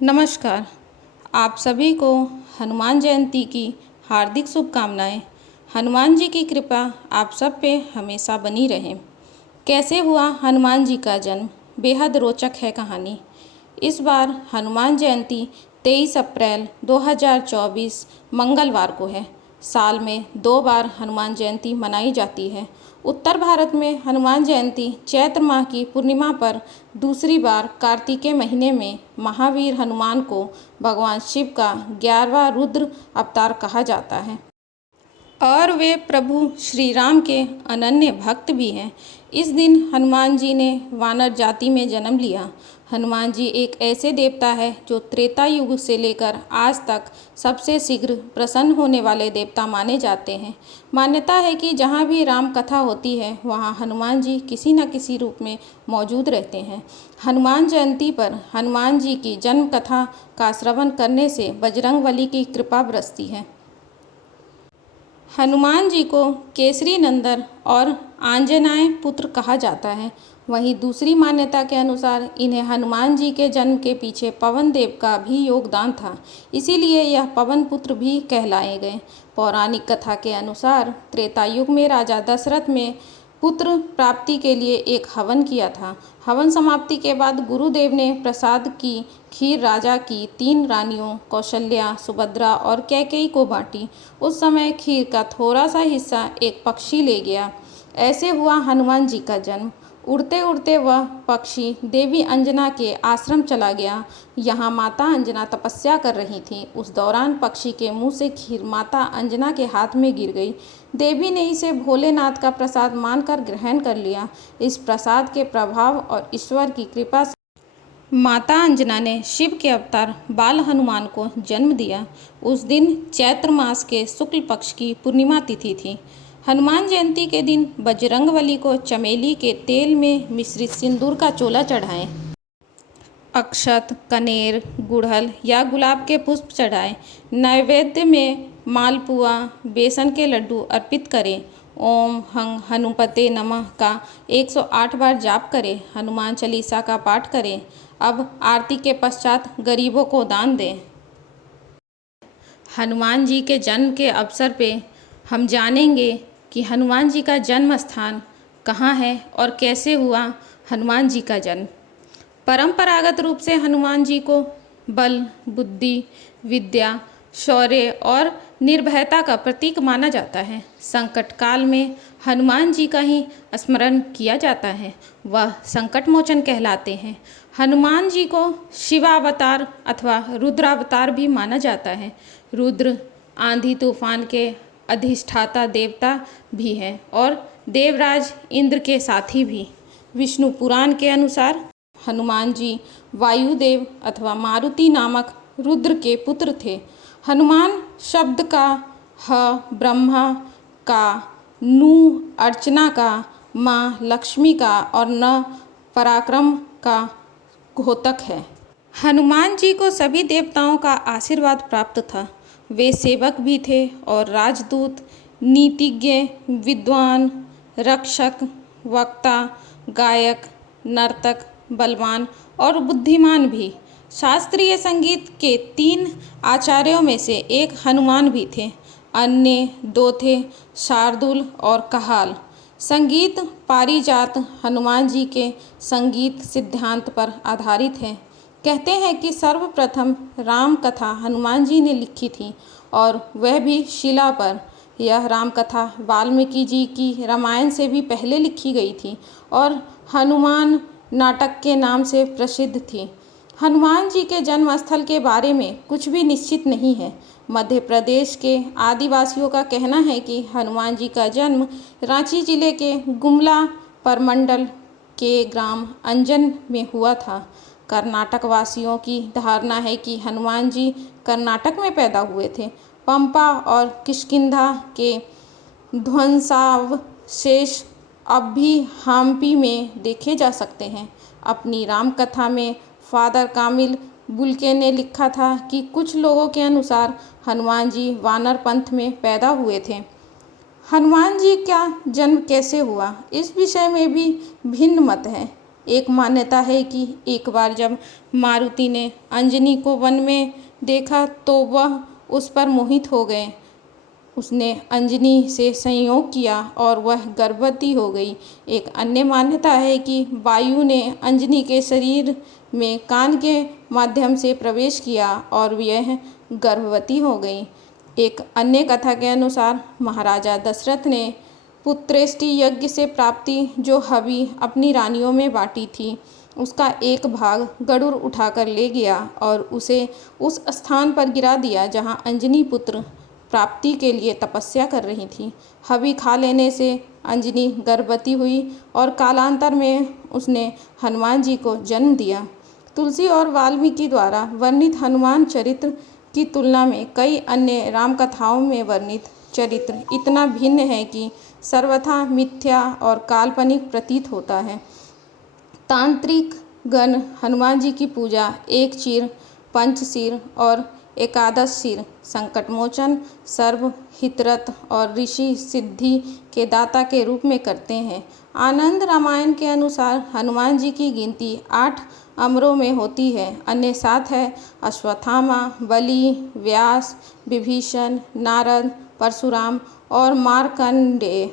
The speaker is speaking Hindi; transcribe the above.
नमस्कार। आप सभी को हनुमान जयंती की हार्दिक शुभकामनाएं। हनुमान जी की कृपा आप सब पे हमेशा बनी रहे। कैसे हुआ हनुमान जी का जन्म, बेहद रोचक है कहानी। इस बार हनुमान जयंती 23 अप्रैल 2024 मंगलवार को है। साल में 2 बार हनुमान जयंती मनाई जाती है। उत्तर भारत में हनुमान जयंती चैत्र माह की पूर्णिमा पर, दूसरी बार कार्तिकेय महीने में महावीर हनुमान को भगवान शिव का 11वां रुद्र अवतार कहा जाता है और वे प्रभु श्री राम के अनन्य भक्त भी हैं। इस दिन हनुमान जी ने वानर जाति में जन्म लिया। हनुमान जी एक ऐसे देवता है जो त्रेता युग से लेकर आज तक सबसे शीघ्र प्रसन्न होने वाले देवता माने जाते हैं। मान्यता है कि जहाँ भी राम कथा होती है वहाँ हनुमान जी किसी न किसी रूप में मौजूद रहते हैं। हनुमान जयंती पर हनुमान जी की जन्म कथा का श्रवण करने से बजरंगबली की कृपा बरसती है। हनुमान जी को केसरी नंदन और आंजनेय पुत्र कहा जाता है। वहीं दूसरी मान्यता के अनुसार इन्हें हनुमान जी के जन्म के पीछे पवन देव का भी योगदान था, इसीलिए यह पवन पुत्र भी कहलाए गए। पौराणिक कथा के अनुसार त्रेता युग में राजा दशरथ में पुत्र प्राप्ति के लिए एक हवन किया था। हवन समाप्ति के बाद गुरुदेव ने प्रसाद की खीर राजा की 3 रानियों कौशल्या, सुभद्रा और कैकेयी को बांटी। उस समय खीर का थोड़ा सा हिस्सा एक पक्षी ले गया। ऐसे हुआ हनुमान जी का जन्म। उड़ते उड़ते वह पक्षी देवी अंजना के आश्रम चला गया। यहाँ माता अंजना तपस्या कर रही थी। उस दौरान पक्षी के मुंह से खीर माता अंजना के हाथ में गिर गई। देवी ने इसे भोलेनाथ का प्रसाद मानकर ग्रहण कर लिया। इस प्रसाद के प्रभाव और ईश्वर की कृपा से माता अंजना ने शिव के अवतार बाल हनुमान को जन्म दिया। उस दिन चैत्र मास के शुक्ल पक्ष की पूर्णिमा तिथि थी। हनुमान जयंती के दिन बजरंगबली को चमेली के तेल में मिश्रित सिंदूर का चोला चढ़ाएं। अक्षत, कनेर, गुड़हल या गुलाब के पुष्प चढ़ाएं। नैवेद्य में मालपुआ, बेसन के लड्डू अर्पित करें। ओम हं हनुमते नमः का 108 बार जाप करें। हनुमान चालीसा का पाठ करें। अब आरती के पश्चात गरीबों को दान दें। हनुमान जी के जन्म के अवसर पे हम जानेंगे कि हनुमान जी का जन्म स्थान कहाँ है और कैसे हुआ हनुमान जी का जन्म। परंपरागत रूप से हनुमान जी को बल, बुद्धि, विद्या, शौर्य और निर्भयता का प्रतीक माना जाता है। संकट काल में हनुमान जी का ही स्मरण किया जाता है। वह संकट मोचन कहलाते हैं। हनुमान जी को शिवावतार अथवा रुद्रावतार भी माना जाता है। रुद्र आंधी तूफान के अधिष्ठाता देवता भी हैं और देवराज इंद्र के साथी भी। विष्णु पुराण के अनुसार हनुमान जी वायुदेव अथवा मारुति नामक रुद्र के पुत्र थे। हनुमान शब्द का ह ब्रह्मा का, नु अर्चना का, माँ लक्ष्मी का और न पराक्रम का घोतक है। हनुमान जी को सभी देवताओं का आशीर्वाद प्राप्त था। वे सेवक भी थे और राजदूत, नीतिज्ञ, विद्वान, रक्षक, वक्ता, गायक, नर्तक, बलवान और बुद्धिमान भी। शास्त्रीय संगीत के 3 आचार्यों में से एक हनुमान भी थे। अन्य 2 थे, शार्दुल और कहाल। संगीत पारिजात हनुमान जी के संगीत सिद्धांत पर आधारित है। कहते हैं कि सर्वप्रथम राम कथा हनुमान जी ने लिखी थी और वह भी शिला पर। यह राम कथा वाल्मीकि जी की रामायण से भी पहले लिखी गई थी और हनुमान नाटक के नाम से प्रसिद्ध थी। हनुमान जी के जन्म स्थल के बारे में कुछ भी निश्चित नहीं है। मध्य प्रदेश के आदिवासियों का कहना है कि हनुमान जी का जन्म रांची जिले के गुमला परमंडल के ग्राम अंजन में हुआ था। कर्नाटक वासियों की धारणा है कि हनुमान जी कर्नाटक में पैदा हुए थे। पंपा और किष्किंधा के ध्वंसावशेष अब भी हम्पी में देखे जा सकते हैं। अपनी राम कथा में फादर कामिल बुल्के ने लिखा था कि कुछ लोगों के अनुसार हनुमान जी वानर पंथ में पैदा हुए थे। हनुमान जी का जन्म कैसे हुआ, इस विषय में भी भिन्न मत है। एक मान्यता है कि एक बार जब मारुति ने अंजनी को वन में देखा तो वह उस पर मोहित हो गए। उसने अंजनी से संयोग किया और वह गर्भवती हो गई। एक अन्य मान्यता है कि वायु ने अंजनी के शरीर में कान के माध्यम से प्रवेश किया और यह गर्भवती हो गई। एक अन्य कथा के अनुसार महाराजा दशरथ ने पुत्रेष्टि यज्ञ से प्राप्ति जो हवि अपनी रानियों में बांटी थी, उसका एक भाग गरुड़ उठाकर ले गया और उसे उस स्थान पर गिरा दिया जहां अंजनी पुत्र प्राप्ति के लिए तपस्या कर रही थी। हवि खा लेने से अंजनी गर्भवती हुई और कालांतर में उसने हनुमान जी को जन्म दिया। तुलसी और वाल्मीकि द्वारा वर्णित हनुमान चरित्र की तुलना में कई अन्य राम कथाओं में वर्णित चरित्र इतना भिन्न है कि सर्वथा मिथ्या और काल्पनिक प्रतीत होता है। तांत्रिक गण हनुमान जी की पूजा एक चीर, पंचशीर और एकादश सिर, संकटमोचन, सर्व हितरथ और ऋषि सिद्धि के दाता के रूप में करते हैं। आनंद रामायण के अनुसार हनुमान जी की गिनती 8 अमरों में होती है। अन्य 7 है अश्वत्थामा, बलि, व्यास, विभीषण, नारद, परशुराम और मार्कंडेय।